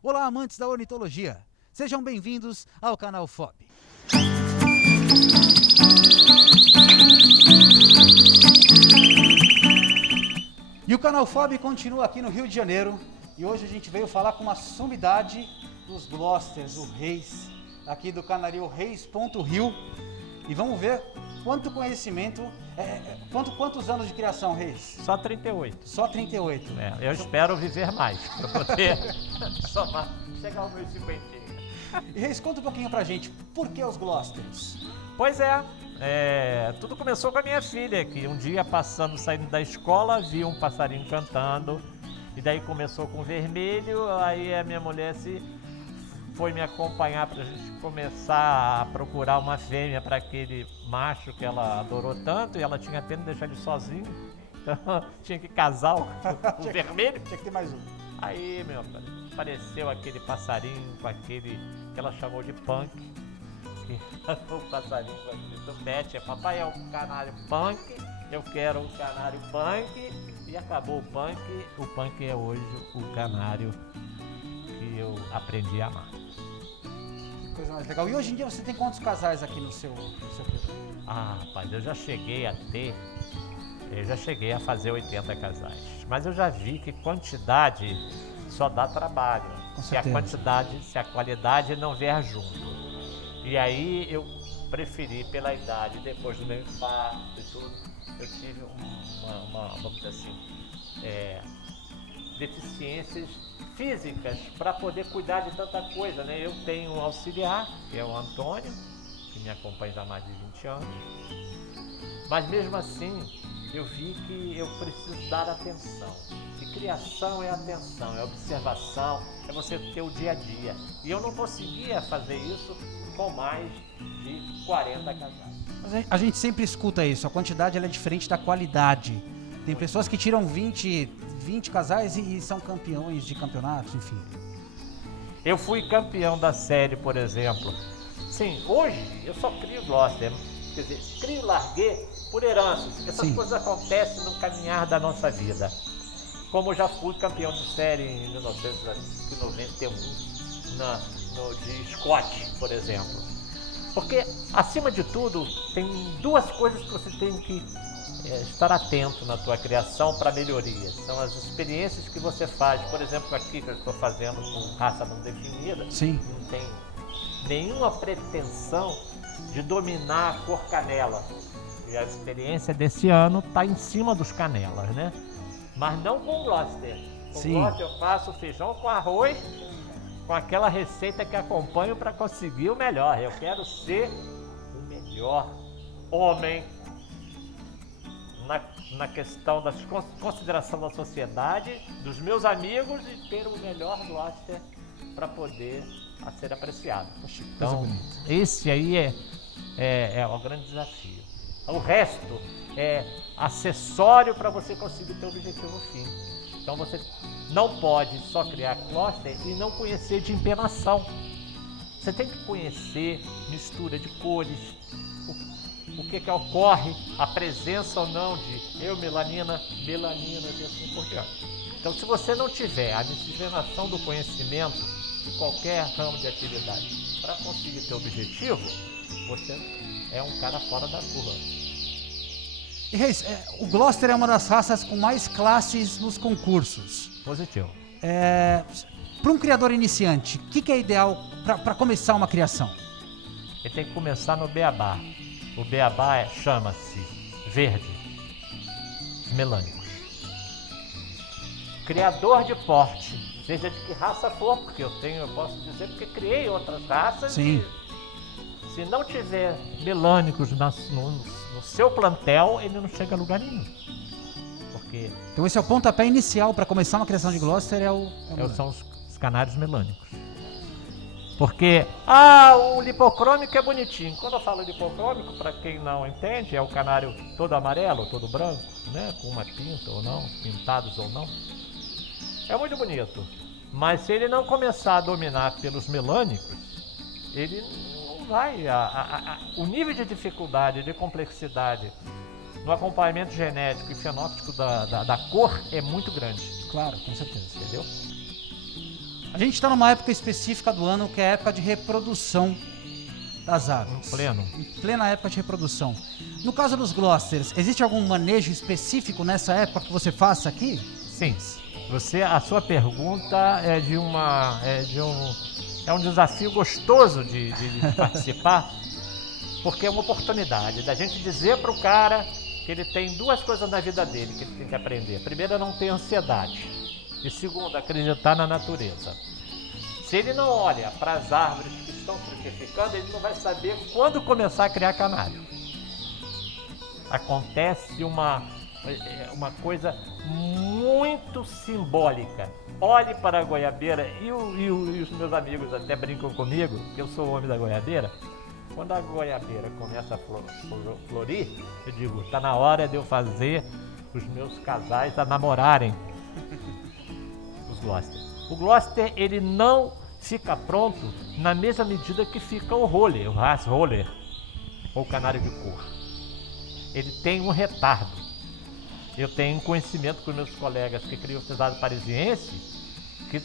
Olá, amantes da ornitologia. Sejam bem-vindos ao canal FOB. E o canal FOB continua aqui no Rio de Janeiro. E hoje a gente veio falar com uma sumidade dos Glosters, o Reis, aqui do canarinho Reis.rio. E vamos ver quanto conhecimento, quantos anos de criação, Reis? Só 38. Só 38. Eu espero viver mais, para poder somar, chegar aos meus 50. E Reis, conta um pouquinho pra gente, por que os Glosters? Pois tudo começou com a minha filha, que um dia saindo da escola, viu um passarinho cantando, e daí começou com vermelho, aí a minha mulher foi me acompanhar pra gente começar a procurar uma fêmea para aquele macho que ela adorou tanto, e ela tinha pena de deixar ele sozinho, então tinha que casar o vermelho. Tinha que ter mais um. Aí, meu pai, apareceu aquele passarinho com aquele que ela chamou de punk, que o passarinho do Beth, papai é um canário punk, eu quero um canário punk, e acabou o punk é hoje o canário que eu aprendi a amar. Coisa mais legal. E hoje em dia você tem quantos casais aqui no seu período? Ah, rapaz, eu já cheguei a fazer 80 casais. Mas eu já vi que quantidade só dá trabalho. Se a qualidade não vier junto. E aí eu preferi, pela idade, depois do meu infarto e tudo, eu tive vamos dizer assim, deficiências físicas para poder cuidar de tanta coisa, né? Eu tenho um auxiliar, que é o Antônio, que me acompanha já há mais de 20 anos, mas mesmo assim eu vi que eu preciso dar atenção, e criação é atenção, é observação, é você ter o dia a dia, e eu não conseguia fazer isso com mais de 40 casais. Mas a gente sempre escuta isso, a quantidade ela é diferente da qualidade. Tem pessoas que tiram 20 casais e são campeões de campeonatos, enfim. Eu fui campeão da série, por exemplo. Sim, hoje eu só crio Gloster, quer dizer, larguei por heranças. Essas coisas acontecem no caminhar da nossa vida. Como eu já fui campeão de série em 1991, de Scott, por exemplo. Porque, acima de tudo, tem duas coisas que você tem que estar atento na tua criação para melhoria. São as experiências que você faz, por exemplo, aqui que eu estou fazendo com raça não definida. Sim. Não tem nenhuma pretensão de dominar a cor canela. E a experiência desse ano está em cima dos canelas, né? Mas não com Gloster. Com Gloster eu faço feijão com arroz, com aquela receita que acompanho para conseguir o melhor. Eu quero ser o melhor homem na questão da consideração da sociedade, dos meus amigos, e ter o melhor Gloster para poder ser apreciado. Então, esse aí é o grande desafio. O resto é acessório para você conseguir o seu objetivo no fim. Então você não pode só criar Gloster e não conhecer de empenação. Você tem que conhecer mistura de cores, o que ocorre, a presença ou não de melanina e assim por diante. Então, se você não tiver a miscigenação do conhecimento de qualquer ramo de atividade para conseguir seu objetivo, você é um cara fora da curva. E Reis, o Gloster é uma das raças com mais classes nos concursos. Positivo. Para um criador iniciante, o que é ideal para começar uma criação? Ele tem que começar no beabá. O beabá chama-se verde, melânicos. Criador de porte, seja de que raça for, porque eu posso dizer porque criei outras raças. Sim. E se não tiver melânicos no seu plantel, ele não chega a lugar nenhum. Porque então esse é o pontapé inicial para começar uma criação de Gloster, são os canários melânicos. Porque, o lipocrômico é bonitinho. Quando eu falo lipocrômico, para quem não entende, é o canário todo amarelo, todo branco, né? Com uma pinta ou não, pintados ou não. É muito bonito. Mas se ele não começar a dominar pelos melânicos, ele não vai. O nível de dificuldade, de complexidade no acompanhamento genético e fenótipo da cor é muito grande. Claro, com certeza. Entendeu? A gente está numa época específica do ano que é a época de reprodução das aves. Em plena época de reprodução. No caso dos Glosters, existe algum manejo específico nessa época que você faça aqui? Sim. A sua pergunta é um desafio gostoso de participar, porque é uma oportunidade da gente dizer para o cara que ele tem duas coisas na vida dele que ele tem que aprender. Primeiro, é não ter ansiedade. E segundo, acreditar na natureza. Se ele não olha para as árvores que estão frutificando, ele não vai saber quando começar a criar canário. Acontece uma coisa muito simbólica. Olhe para a goiabeira, e os meus amigos até brincam comigo, que eu sou o homem da goiabeira. Quando a goiabeira começa a florir, eu digo, está na hora de eu fazer os meus casais a namorarem os Gloster. O Gloster, ele não fica pronto na mesma medida que fica o roller, o Haas Roller, ou canário de cor. Ele tem um retardo. Eu tenho conhecimento com meus colegas que criam o frisado parisiense, que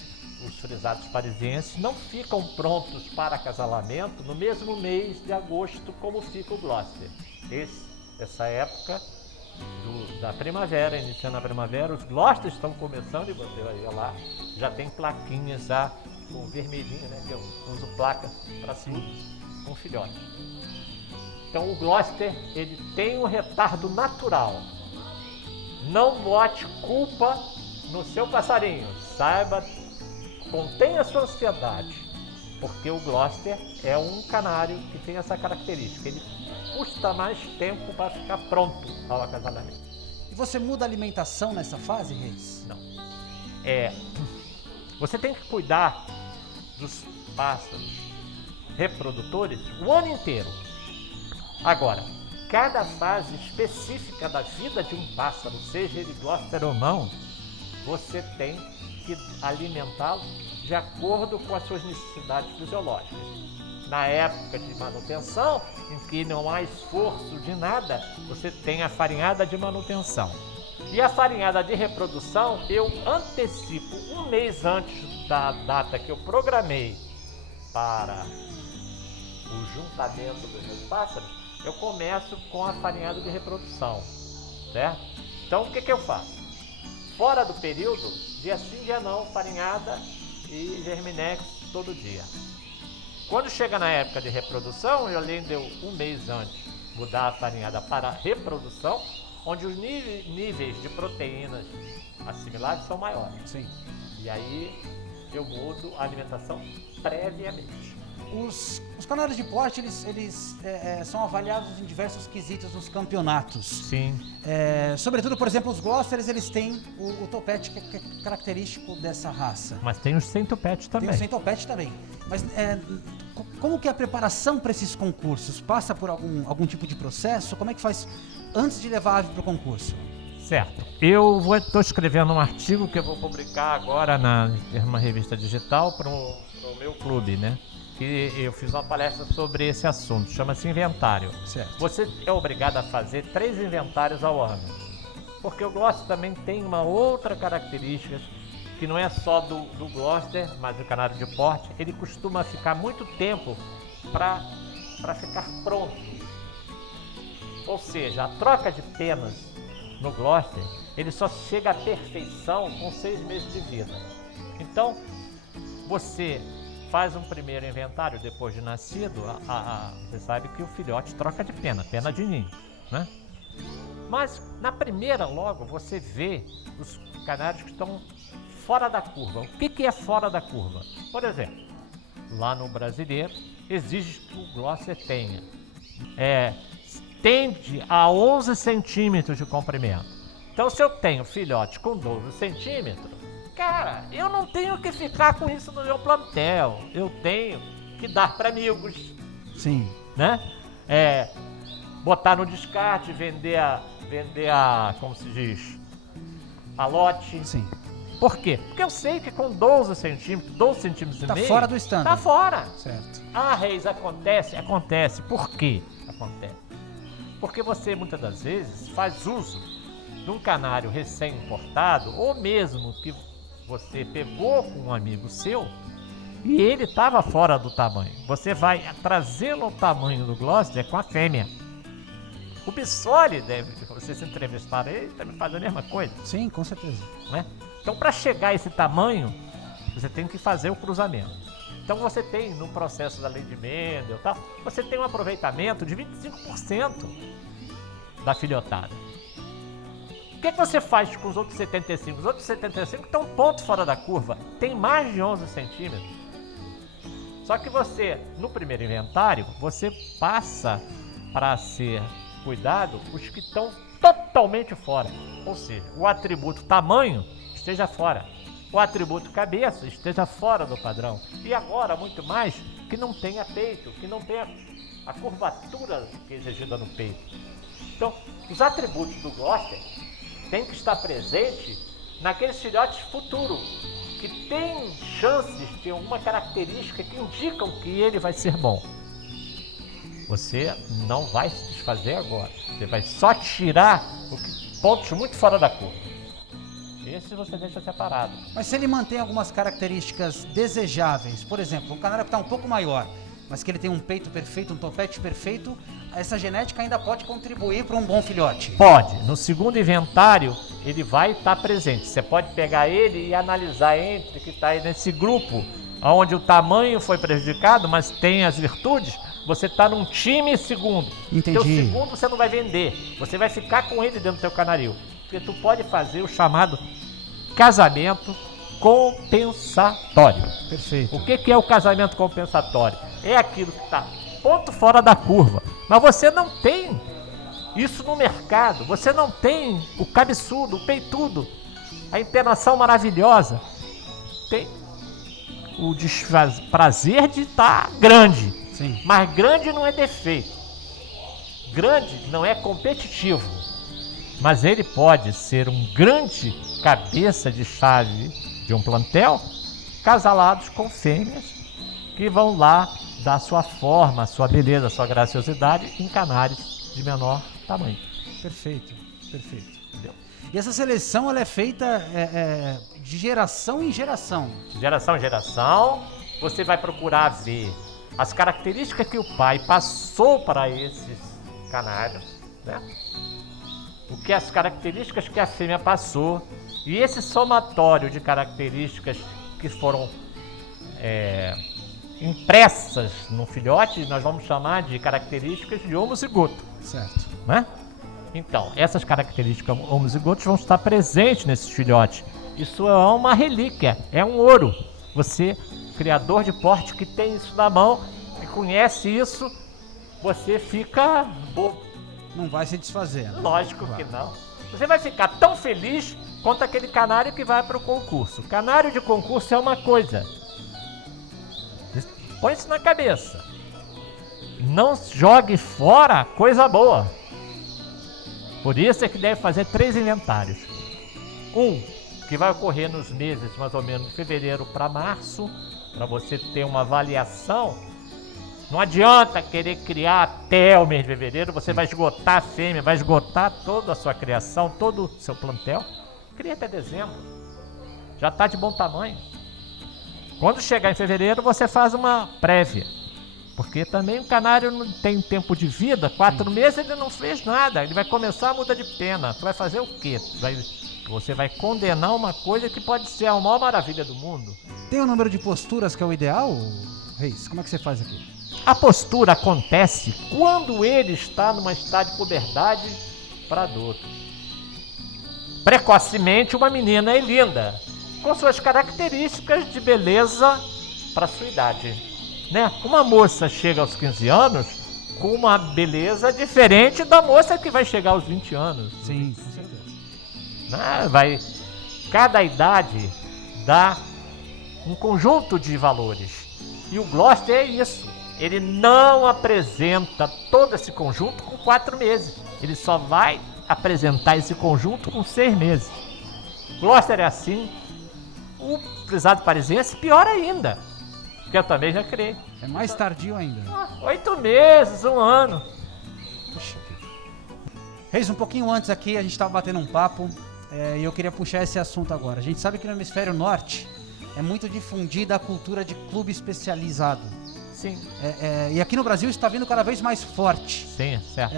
os frisados parisienses não ficam prontos para acasalamento no mesmo mês de agosto como fica o Gloster. Essa época da primavera, iniciando a primavera, os Glosters estão começando, e você vai ver lá, já tem plaquinhas já com vermelhinho, né, que eu uso placa para cima, com filhote. Então o Gloster, ele tem um retardo natural. Não bote culpa no seu passarinho, saiba, contenha a sua ansiedade, porque o Gloster é um canário que tem essa característica, ele custa mais tempo para ficar pronto ao acasalamento. E você muda a alimentação nessa fase, Reis? Não. Você tem que cuidar dos pássaros reprodutores o ano inteiro. Agora, cada fase específica da vida de um pássaro, seja ele Gloster ou não, você tem que alimentá-lo de acordo com as suas necessidades fisiológicas. Na época de manutenção, em que não há esforço de nada, você tem a farinhada de manutenção. E a farinhada de reprodução, eu antecipo um mês antes da data que eu programei para o juntamento dos meus pássaros, eu começo com a farinhada de reprodução, certo? Então, o que eu faço? Fora do período, dia sim, dia não, farinhada e germinex todo dia. Quando chega na época de reprodução, eu além de um mês antes mudar a farinhada para reprodução, onde os níveis de proteínas assimiladas são maiores. Sim. E aí eu mudo a alimentação previamente. Os canários de porte, eles são avaliados em diversos quesitos nos campeonatos. Sim. Sobretudo, por exemplo, os Glosters, eles têm o topete que é característico dessa raça. Mas tem os sem topete também. Tem o sem topete também. Mas como que é a preparação para esses concursos? Passa por algum tipo de processo? Como é que faz antes de levar a ave para o concurso? Certo. Eu estou escrevendo um artigo que eu vou publicar agora numa revista digital para o meu clube, né? Que eu fiz uma palestra sobre esse assunto, chama-se inventário. Certo. Você é obrigado a fazer 3 inventários ao ano, porque o Gloster também tem uma outra característica, que não é só do Gloster, mas do canário de porte, ele costuma ficar muito tempo para ficar pronto. Ou seja, a troca de penas no Gloster, ele só chega à perfeição com 6 meses de vida. Então, você faz um primeiro inventário depois de nascido, você sabe que o filhote troca de pena de ninho, né? Mas na primeira logo você vê os canários que estão fora da curva. O que é fora da curva? Por exemplo, lá no brasileiro exige que o Gloster tenha tende a 11 centímetros de comprimento. Então se eu tenho filhote com 12 centímetros, cara, eu não tenho que ficar com isso no meu plantel. Eu tenho que dar para amigos. Sim. Né? Botar no descarte, vender a, como se diz, a lote. Sim. Por quê? Porque eu sei que com 12 centímetros e Tá meio... fora do standard. Tá fora. Certo. Reis, acontece. Por quê acontece? Porque você, muitas das vezes, faz uso de um canário recém-importado, ou mesmo que você pegou com um amigo seu, E ele estava fora do tamanho. Você vai trazê-lo ao tamanho do Gloucester com a fêmea. O Bissoli, você se entrevistar ele, também faz a mesma coisa. Sim, com certeza. Né? Então, para chegar a esse tamanho, você tem que fazer o cruzamento. Então, você tem, no processo da lei de Mendel, tal, você tem um aproveitamento de 25% da filhotada. O que você faz com os outros 75? Os outros 75 estão um ponto fora da curva, tem mais de 11 centímetros. Só que você, no primeiro inventário, você passa para ser cuidado os que estão totalmente fora. Ou seja, o atributo tamanho esteja fora. O atributo cabeça esteja fora do padrão. E agora, muito mais, que não tenha peito, que não tenha a curvatura que é exigida no peito. Então, os atributos do Gloucester têm que estar presentes naqueles filhotes futuros, que tem chances de alguma característica que indicam que ele vai ser bom. Você não vai se desfazer agora. Você vai só tirar pontos muito fora da curva. Esse você deixa separado. Mas se ele mantém algumas características desejáveis, por exemplo, um canário que está um pouco maior, mas que ele tem um peito perfeito, um topete perfeito, essa genética ainda pode contribuir para um bom filhote? Pode. No segundo inventário, ele vai estar presente. Você pode pegar ele e analisar entre que está aí nesse grupo, onde o tamanho foi prejudicado, mas tem as virtudes. Você está num time segundo. Entendi. Teu segundo você não vai vender. Você vai ficar com ele dentro do teu canaril. Porque tu pode fazer o chamado casamento compensatório. Perfeito. O que é o casamento compensatório? É aquilo que está ponto fora da curva. Mas você não tem isso no mercado. Você não tem o cabeçudo, o peitudo, a empenação maravilhosa. Tem o prazer de estar grande. Sim. Mas grande não é defeito. Grande não é competitivo. Mas ele pode ser um grande cabeça de chave de um plantel, casalados com fêmeas que vão lá dar sua forma, sua beleza, sua graciosidade em canários de menor tamanho. Perfeito, perfeito. Entendeu? E essa seleção ela é feita de geração em geração. De geração em geração, você vai procurar ver as características que o pai passou para esses canários, né? O que as características que a fêmea passou, e esse somatório de características que foram impressas no filhote, nós vamos chamar de características de homozigoto. Certo. Né? Então, essas características homozigotas vão estar presentes nesses filhotes. Isso é uma relíquia, é um ouro. Você, criador de porte que tem isso na mão, que conhece isso, você fica bobo. Não vai se desfazer. Né? Lógico que não. Você vai ficar tão feliz quanto aquele canário que vai para o concurso. Canário de concurso é uma coisa. Põe isso na cabeça. Não jogue fora coisa boa. Por isso é que deve fazer 3 inventários. Um, que vai ocorrer nos meses mais ou menos de fevereiro para março, para você ter uma avaliação. Não adianta querer criar até o mês de fevereiro, você vai esgotar a fêmea, vai esgotar toda a sua criação, todo o seu plantel. Cria até dezembro. Já está de bom tamanho. Quando chegar em fevereiro, você faz uma prévia. Porque também o canário não tem tempo de vida, 4 meses ele não fez nada, ele vai começar a mudar de pena. Tu vai fazer o quê? Você vai condenar uma coisa que pode ser a maior maravilha do mundo. Tem o número de posturas que é o ideal, Reis? Como é que você faz aqui? A postura acontece quando ele está numa estágio de puberdade para adulto. Precocemente, uma menina é linda, com suas características de beleza para sua idade. Né? Uma moça chega aos 15 anos com uma beleza diferente da moça que vai chegar aos 20 anos. Sim, com certeza. Né? Cada idade dá um conjunto de valores. E o Gloucester é isso. Ele não apresenta todo esse conjunto com 4 meses. Ele só vai apresentar esse conjunto com 6 meses. Gloucester é assim. O frisado parisiense, pior ainda. Que eu também já criei. É mais tardio ainda. 8 meses, 1 ano. Puxa. Reis, um pouquinho antes aqui, a gente estava batendo um papo e eu queria puxar esse assunto agora. A gente sabe que no hemisfério norte, é muito difundida a cultura de clube especializado. Sim. E aqui no Brasil está vindo cada vez mais forte. Sim, certo.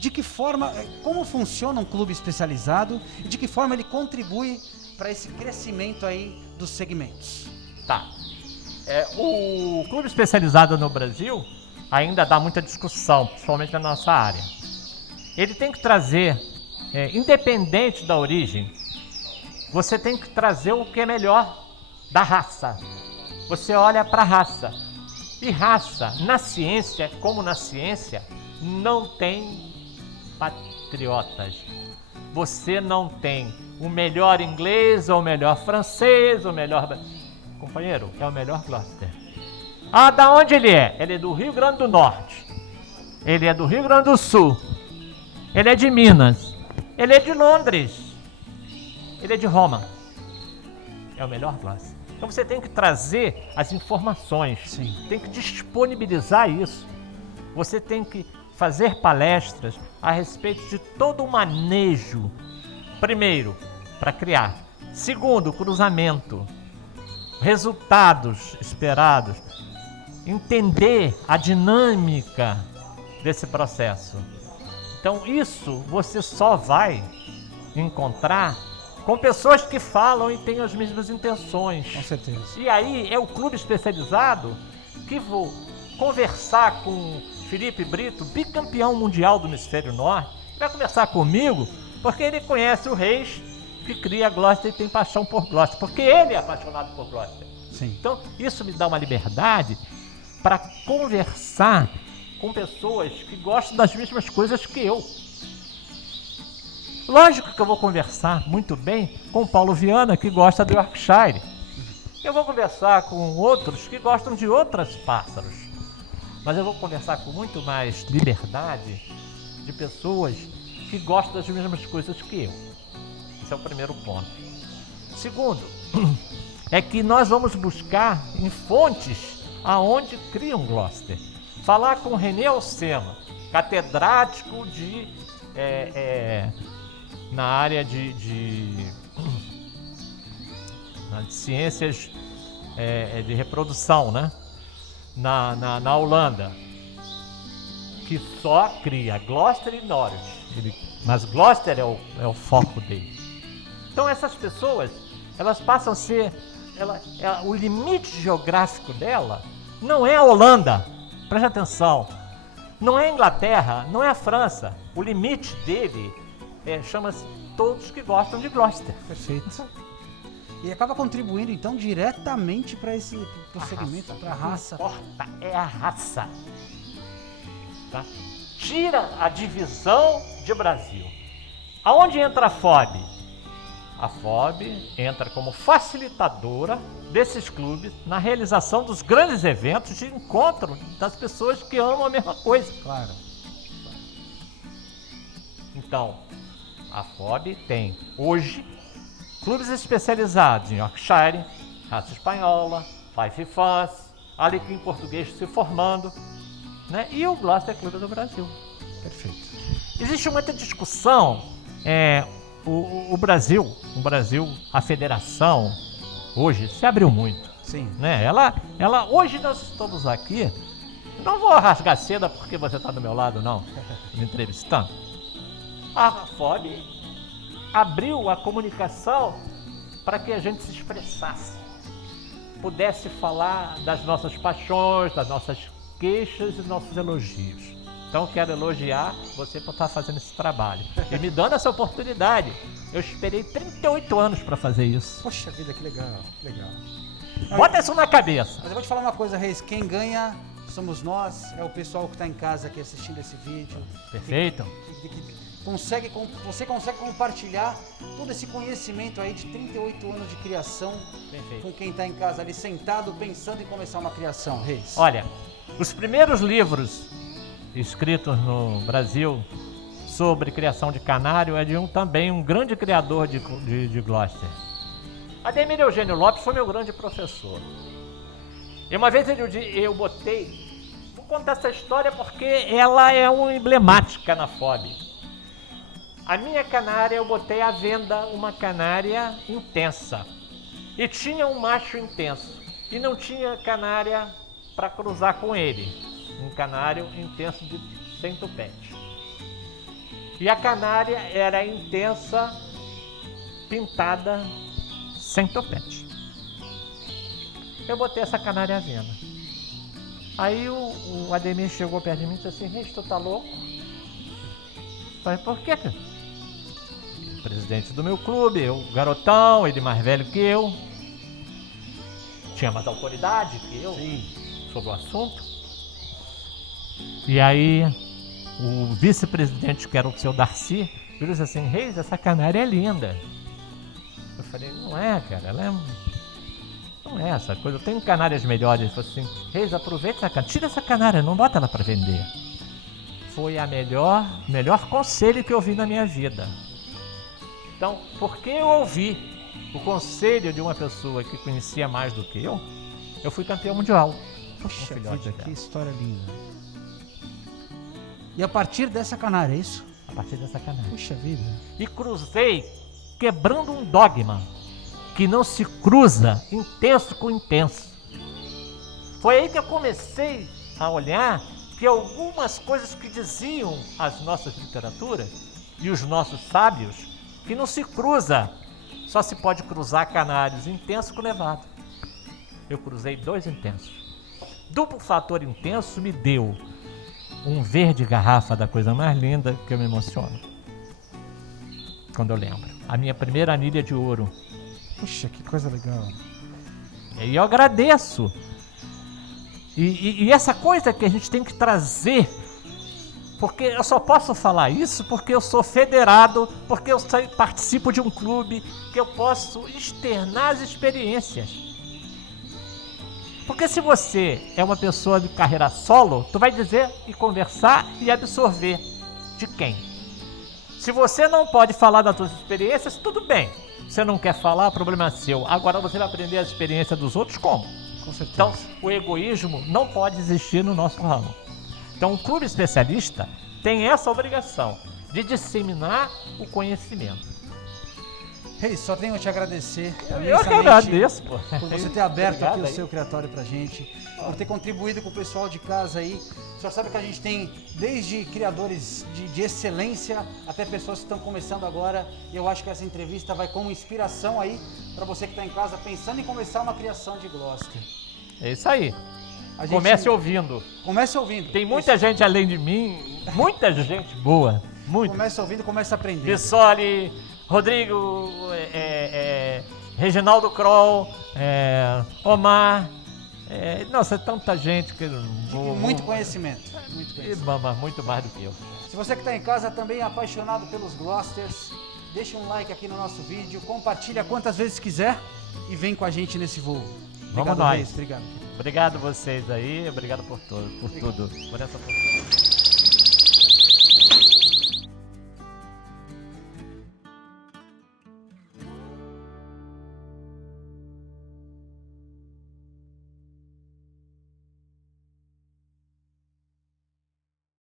De que forma, como funciona um clube especializado e de que forma ele contribui para esse crescimento aí dos segmentos? Tá. O clube especializado no Brasil ainda dá muita discussão, principalmente na nossa área. Ele tem que trazer, independente da origem, você tem que trazer o que é melhor da raça. Você olha para a raça. E raça, na ciência, como na ciência, não tem patriotas. Você não tem o melhor inglês, ou o melhor francês, ou o melhor... Companheiro, é o melhor Gloucester. Ah, da onde ele é? Ele é do Rio Grande do Norte. Ele é do Rio Grande do Sul. Ele é de Minas. Ele é de Londres. Ele é de Roma. É o melhor Gloucester. Então você tem que trazer as informações. Sim. Tem que disponibilizar isso. Você tem que fazer palestras a respeito de todo o manejo. Primeiro, para criar. Segundo, cruzamento. Resultados esperados. Entender a dinâmica desse processo. Então isso você só vai encontrar com pessoas que falam e têm as mesmas intenções. Com certeza. E aí é o clube especializado que vou conversar com Felipe Brito, bicampeão mundial do Hemisfério Norte. Vai conversar comigo porque ele conhece o Reis, que cria Gloucester e tem paixão por Gloucester, porque ele é apaixonado por Gloucester. Sim. Então isso me dá uma liberdade para conversar com pessoas que gostam das mesmas coisas que eu. Lógico que eu vou conversar muito bem com o Paulo Viana, que gosta do Yorkshire. Eu vou conversar com outros que gostam de outros pássaros. Mas eu vou conversar com muito mais liberdade de pessoas que gostam das mesmas coisas que eu. Esse é o primeiro ponto. Segundo, é que nós vamos buscar em fontes aonde criam Gloucester. Falar com René Alcema, catedrático de... na área de ciências de reprodução, né? Na Holanda, que só cria Gloucester e Norwich, mas Gloucester é o foco dele. Então essas pessoas, elas passam a ser, o limite geográfico dela não é a Holanda, preste atenção, não é a Inglaterra, não é a França, o limite dele chama-se todos que gostam de Gloucester. Perfeito. E acaba contribuindo então diretamente para esse segmento, para a raça. Não importa, é a raça. Tá? Tira a divisão de Brasil. Aonde entra a FOB? A FOB entra como facilitadora desses clubes na realização dos grandes eventos de encontro das pessoas que amam a mesma coisa. Claro. Então, a FOB tem hoje clubes especializados em Yorkshire, raça espanhola, Fife Fãs, Alecrim português se formando, né? E o Gloucester Clube do Brasil. Perfeito. Existe muita discussão, o Brasil, a federação, hoje se abriu muito. Sim. Né? Ela, hoje nós estamos aqui, não vou rasgar seda porque você está do meu lado, não, me entrevistando. A FOB abriu a comunicação para que a gente se expressasse, pudesse falar das nossas paixões, das nossas queixas e nossos elogios. Então quero elogiar você por estar fazendo esse trabalho e me dando essa oportunidade. Eu esperei 38 anos para fazer isso. Poxa vida, que legal, que legal. Bota isso na cabeça. Mas eu vou te falar uma coisa, Reis, quem ganha somos nós, é o pessoal que está em casa aqui assistindo esse vídeo. Perfeito. Você consegue compartilhar todo esse conhecimento aí de 38 anos de criação. Perfeito. Com quem está em casa ali sentado pensando em começar uma criação, Reis. Olha, os primeiros livros escritos no Brasil sobre criação de canário é de também um grande criador de Gloucester. Ademir Eugênio Lopes foi meu grande professor. E uma vez eu botei... Vou contar essa história porque ela é uma emblemática na FOB. A minha canária, eu botei à venda uma canária intensa. E tinha um macho intenso. E não tinha canária para cruzar com ele. Um canário intenso de sem tupete. E a canária era intensa, pintada, sem topete. Eu botei essa canária à venda. Aí o Ademir chegou perto de mim e disse assim: Reis, tu tá louco? Eu falei, por quê? Presidente do meu clube, eu garotão, ele mais velho que eu. Tinha mais autoridade que eu sobre o assunto. E aí o vice-presidente, que era o seu Darcy, virou e disse assim: Reis, essa canária é linda. Eu falei, não é, cara, ela é... Não é essa coisa, eu tenho canárias melhores. Ele falou assim: Reis, aproveita essa canária, tira essa canária, não bota ela para vender. Foi a melhor conselho que eu vi na minha vida. Então, porque eu ouvi o conselho de uma pessoa que conhecia mais do que eu fui campeão mundial. Puxa vida, que história linda. E a partir dessa canária, é isso? A partir dessa canária. Puxa vida. E cruzei quebrando um dogma que não se cruza intenso com intenso. Foi aí que eu comecei a olhar que algumas coisas que diziam as nossas literaturas e os nossos sábios, que não se cruza, só se pode cruzar canários intenso com levado. Eu cruzei 2 intensos. Duplo fator intenso me deu um verde garrafa da coisa mais linda, que eu me emociono quando eu lembro. A minha primeira anilha de ouro. Puxa, que coisa legal. E eu agradeço. E essa coisa que a gente tem que trazer, porque eu só posso falar isso porque eu sou federado, porque eu participo de um clube, que eu posso externar as experiências. Porque se você é uma pessoa de carreira solo, tu vai dizer e conversar e absorver de quem? Se você não pode falar das suas experiências, tudo bem. Você não quer falar, problema é seu. Agora você vai aprender a experiência dos outros como? Com certeza. Então, o egoísmo não pode existir no nosso ramo. Então, o clube especialista tem essa obrigação de disseminar o conhecimento. Reis, só tenho a te agradecer. Eu que agradeço, pô. Por você ter aberto Obrigado aqui o aí. seu criatório pra gente, por ter contribuído com o pessoal de casa aí. O senhor sabe que a gente tem desde criadores de excelência até pessoas que estão começando agora. E eu acho que essa entrevista vai como inspiração aí para você que está em casa pensando em começar uma criação de Gloucester. É isso aí. A gente- Comece ouvindo. Comece ouvindo. Tem muita gente além de mim, muita gente boa. Muito. Comece ouvindo, comece a aprender. Bissoli, Rodrigo, Reginaldo Kroll, Omar. Nossa, é tanta gente que... Muito conhecimento. Muito conhecimento. Muito mais do que eu. Se você que está em casa também é apaixonado pelos Gloucesters, deixa um like aqui no nosso vídeo, compartilha quantas vezes quiser e vem com a gente nesse voo. Obrigado, nós. Reis, obrigado. Obrigado vocês aí, obrigado por tudo, por essa oportunidade.